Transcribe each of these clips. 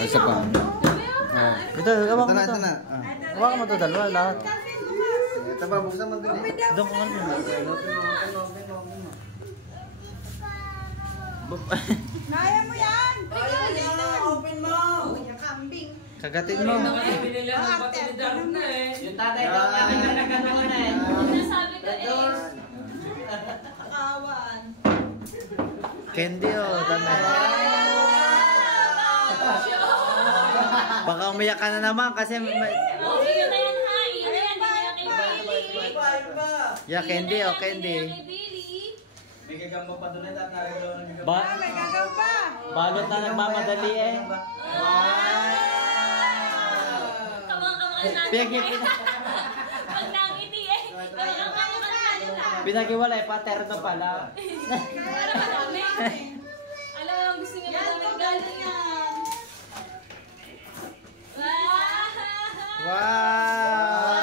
Isa pa. Ito, gawa ko ito. Gawa ko mo ito, dalawa, lahat. Ito ba, buksan mo din eh. Doon ko nga. Kaya mo yan! Kaya niya, open mo! Kambing. Kagatin mo. Binili ng pati ni Darna eh. Yung tatay daw namin na nagkataon na eh. Nasabi ko Kawan. Candy oh, dami. Baka umiyak ka na naman kasi may... Oh, yun na yan ha. Yun na yan. Hindi na kay Billy. Yeah, candy oh, candy. May gagamba pa doon eh, at naraglaw ng gagamba. May gagawin pa. Balot na nagmamadali eh. Kamang-kamang natin. Pag nangiti eh. Pinagiwalay, paterno pala. Para marami. Alam mo, gusto niya pa namin galing yan. Wow!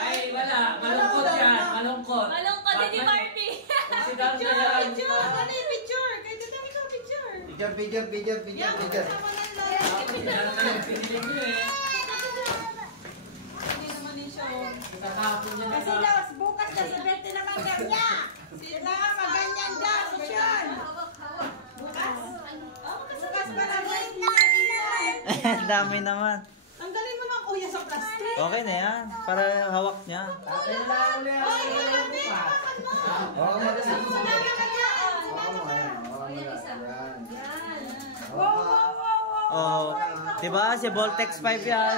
Ay, wala. Malungkot yan. Malungkot. Malungkot din ni Barbie. Si Darna yan. Picture! Ano yung picture? Kaya doon ikaw picture. Picture. Si Darna yung pinili niyo eh. Hindi naman yung show. Kakapon niya Kasi na. daw, bukas na sa birthday na kanyang niya. Sila maganyan daw. Sosyal. Bukas? Bukas pa lang birthday niya. Dami naman. Tanggalin mo ng kuya sa plastic. Okay na yan. Para hawak niya. Ay, grabe! Bakit mo? Sumama ka dyan. Wow. Oh, diba? Si Voltex 5 yan.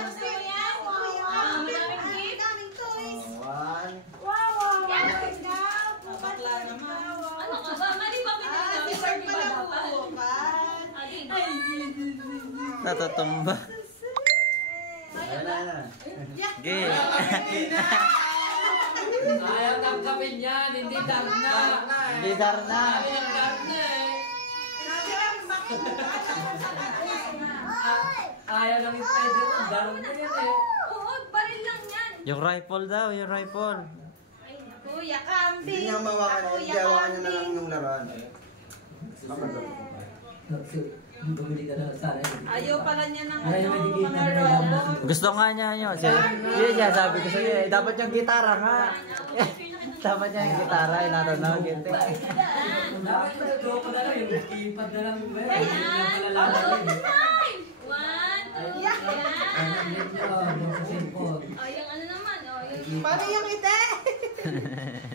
Daming toys. One. Wow. Bukas lang naman. Ano ka ba? Mali pa pinili. T-shirt pa lang bukas. Natutumba. Gay. Ayaw tangkapin yan. Hindi Darna. Hindi Darna. Sabi ng Darna eh. Ayaw lang yung pwede mo. Darna yan eh. Oo, baril lang yan. Yung rifle daw, yung rifle. Kuya Kambing. Hindi niya mawakan, hindi hawakan niya na lang yung laruan. Bumili ka na sana. Ayaw pala niya ng Ayaw, ano, hindi mga kita robot. Gusto nga niya yun. Yun siya, sabi ko sa'yo eh. Dapat yung gitara nga. Dapat niya yung gitara. Inatanaw, ginti. Dapat yung joke na lang. Yung keypad na lang. Yung Ayan. palalaki. Time. 1, 2, yan. O, yung ano naman. O, yung... Paano yung ite?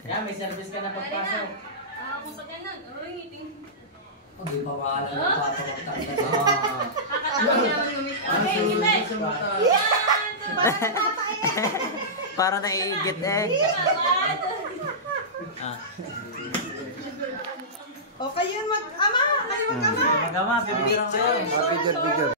Yan, may service ka na pagpasok. Kung pag ganun. O, ngiting. Hindi pa wala ng patawag tayo. Kakatawa niya naman yung mita. Okay, ngiti. 1, 2, Para sa tatay. Para naiigit eh. 1, 2. Ah. O kayo mag-ama. Kayo mag-ama. Magama, pipicture ko yun. Picture.